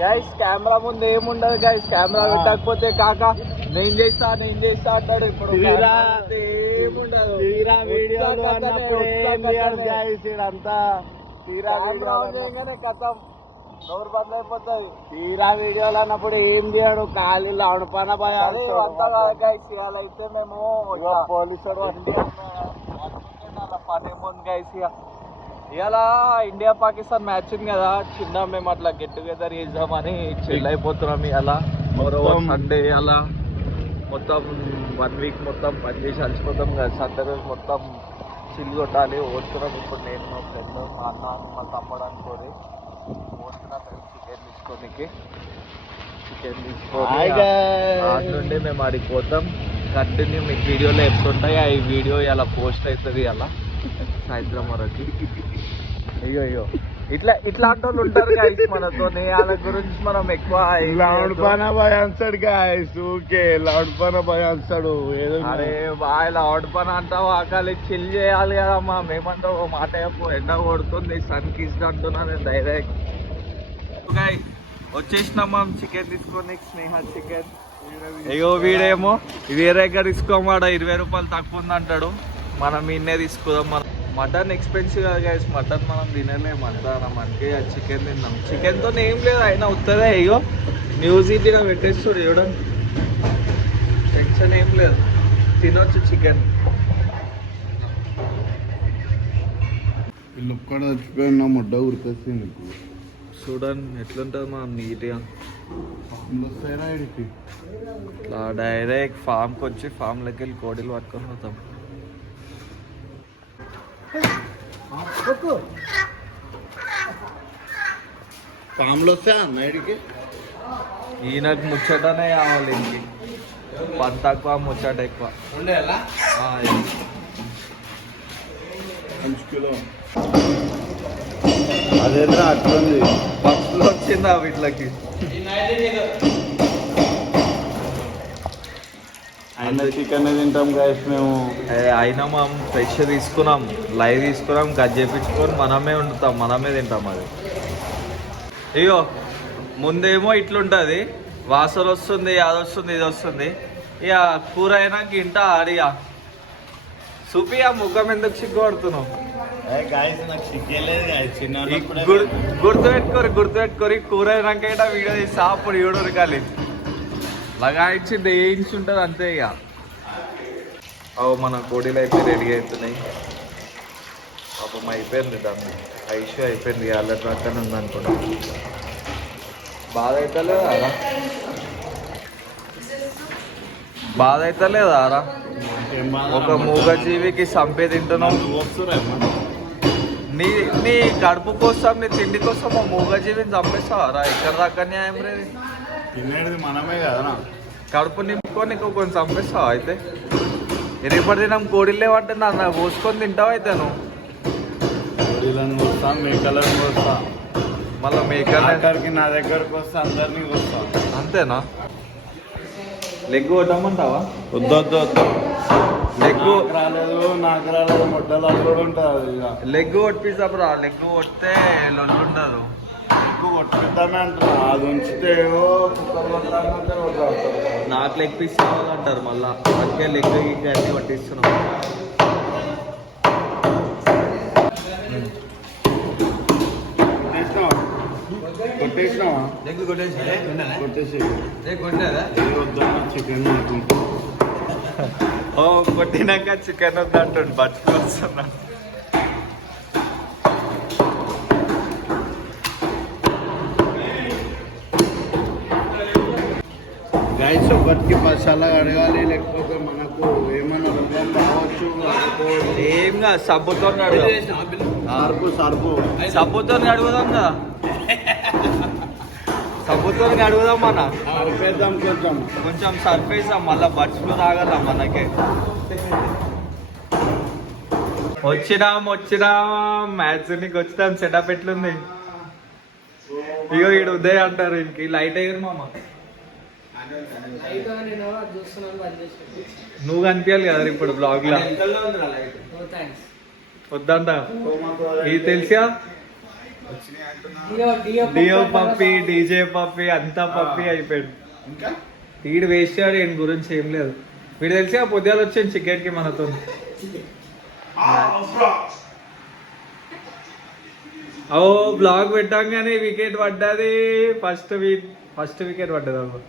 Guys camera ముందు ఏముండదు guys, camera పెట్టకపోతే కాక నేను చేస్తా అంటాడు. ఇప్పుడు ఏముండదు, వీడియోలు కథం డోర్ బంద్ అయిపోతుంది. తీరా వీడియోలు అన్నప్పుడు ఏం చేయడు, ఖాళీ లావుడు పన భయాలు అంతా గైస్. ఇవాళ అయితే మేము పోలీసు పని ఏముంది గైస్. ఇలా ఇండియా పాకిస్తాన్ మ్యాచ్ ఉంది కదా, చిన్న మేము అట్లా గెట్ టుగెదర్ చేద్దామని చిల్ అయిపోతున్నాం. ఇలా సండే అలా మొత్తం 1 వీక్ మొత్తం పని చేసి అలసిపోతాం కదా, సండే రోజు మొత్తం చిల్ కొట్టాలి. ఓడుతున్నాం ఇప్పుడు నేను, మా ఫ్రెండ్, మా అన్న, మా తమ్ముడు అనుకోని ఓడుతున్నాం చికెన్ తీసుకొని నుండి మేము ఆడికి పోతాం. కంటిన్యూ మీకు వీడియోలో చెప్తుంటాయి. ఆ వీడియో ఇలా పోస్ట్ అవుతుంది అలా సాయంత్రం వరకు. అయ్యో ఇట్లాంటి వాళ్ళు ఉంటారు గాయస్ మనతో, వాళ్ళ గురించి మనం ఎక్కువ లౌడ్ పనా బాయ్ అంటాడు గాయస్. ఊకే లౌడ్ పనా బాయ్ అంటాడు. అరే బాయ్ లౌడ్ పని అంటావు, ఆకలి చిల్ చేయాలి కదమ్మా. మేమంటావు మాట చెప్పు, ఎండ కొడుతుంది, సన్ కిస్ అంటున్నా నేను డైరెక్ట్. వచ్చేసినాం మనం చికెన్ తీసుకొని, స్నేహ చికెన్. అయ్యో వీడేమో వేరే దగ్గర తీసుకోమాడ 20 రూపాయలు తక్కువ ఉంది అంటాడు. మనం ఇన్నే తీసుకుందాం. మనం మటన్ ఎక్స్పెన్సివ్ కదా గైస్, మటన్ మనం తినలేము అంతా. మనకి చికెన్ తిన్నాం. చికెన్తో ఏం లేదు, అయినా వస్తుందే. అయ్యో న్యూస్ ఈజీగా పెట్టేస్తుడు ఇవ్వడం, టెన్షన్ ఏం లేదు, తినొచ్చు చికెన్. ఒక్కడ చచ్చిపోయిన ముడ్డ ఉరికొస్తుంది నీకు. చూడండి ఎట్లుంటుంది మనం నీట్గా. ఇట్లా డైరెక్ట్ ఫామ్కి వచ్చి ఫామ్లోకి వెళ్ళి కోడిలు పట్టుకొని పోతాం. ఫామ్లో వస్తే అన్నయ్యకి ఈయనకు ముచ్చటనే కావాలి, ఇంటికి పని తక్కువ ముచ్చట ఎక్కువ. అదేంద్రా అట్లుంది, పక్షులు వచ్చిందా వీటికి. అయినా చికెన్ తింటాం గాయస్ మేము. అయినా మనం ఫ్రెష్ తీసుకున్నాం, లైవ్ తీసుకున్నాం, కట్ చేయించుకొని మనమే వండుతాం, మనమే తింటాం. అది అయ్యో ముందేమో ఇట్లుంటుంది, వాసన వస్తుంది, అది వస్తుంది, ఇది వస్తుంది. ఇక కూర అయినాక ఇంట ఆడియా చూపి ఆ ముఖం ఎందుకు సిగ్గుపడుతున్నావు. గుర్తుపెట్టుకోరి కూర అయినాక వీడియో తీసి అప్పుడు ఏడు రకాలి లగాయించి వేయించి ఉంటుంది అంతే. ఇక మన కోడీలు అయితే రెడీ అవుతున్నాయి. పాపం అయిపోయింది, దాన్ని ఐషు అయిపోయింది, అల్లరి పక్కన ఉంది అనుకున్నా. బాధ అయితే లేదా రా, బాధ అయితే లేదా రా. ఒక మూగజీవికి చంపే తింటున్నాం. నీ కడుపు కోసం, నీ తిండి కోసం ఆ మూగజీవిని చంపేస్తావా రా? ఇక్కడ దాకా న్యాయం రేది. తినేది మనమే కదా, కడుపు నింపుకొని నీకు కొంచెం చంపేస్తావా? అయితే రేపటి దినం కోడిలే పట్టే నా పోసుకొని తింటావు. అయితే నువ్వు కోడిలను వస్తా, మేకలను వస్తా, మళ్ళీ మేకలకి నా దగ్గరకు వస్తా, అందరినీ వస్తా. అంతేనా? లెగ్ కొట్టమంటావా? వద్దు లెగ్ రాలేదు, నాకు రాలేదు, మొట్టలు కూడా ఉంటుంది. లెగ్ కొట్టిస్తాప్పుడు లెగ్ కొడితే లొల్లు ఉండదు. ఎక్కువ కొట్టిద్దామే అంటారు, అది ఉంచితే నాకు లెగ్ పీస్ కావాలంటారు మళ్ళా. అందుకే లెగ్ ఇంకా అన్ని కొట్టిస్తున్నాం. కొట్టేసినావా? కొట్టేసి చికెన్ కొట్టినాక చికెన్ వద్దంటుండు, బచ్చుకు వస్తున్నా. గైస్ ఒకటికి 10 సార్లు అడగాలి, లేకపోతే మనకు ఏమైనా రూపం రావచ్చు. ఏం కాదు, సబ్బుతో అడుగుదాం. సబ్బుతో అడుగుదాం కదా, సబ్బుతో అడుగుదాం. మన సరిపేద్దాం, కొంచెం సర్ఫేసాం, మళ్ళీ బడ్స్లు తాగల మనకే. వచ్చినాం మ్యాచ్ నీకు వచ్చినాం. సెటప్ ఎట్లుంది? ఇగో ఈడు ఉదయ్ అంటారు, ఇంక లైట్ అయ్యారు మామ. నువ్వు కనిపించాలి కదా ఇప్పుడు బ్లాగ్ లా. వద్దంట ఇది తెలుసా? డియో పప్పి డీజే పప్పి అంతా పప్పి అయిపోయాడు. ఇంకా వీడు వేస్ట్ గాడు, ఈయన గురించి ఏం లేదు. వీడు తెలిసి ఆ పొద్దుగాలు వచ్చాను చికెన్ కి మనతో. ఓ బ్లాగ్ పెట్టాగానే వికెట్ పడ్డది, ఫస్ట్ వికెట్ పడ్డది అవ్వ.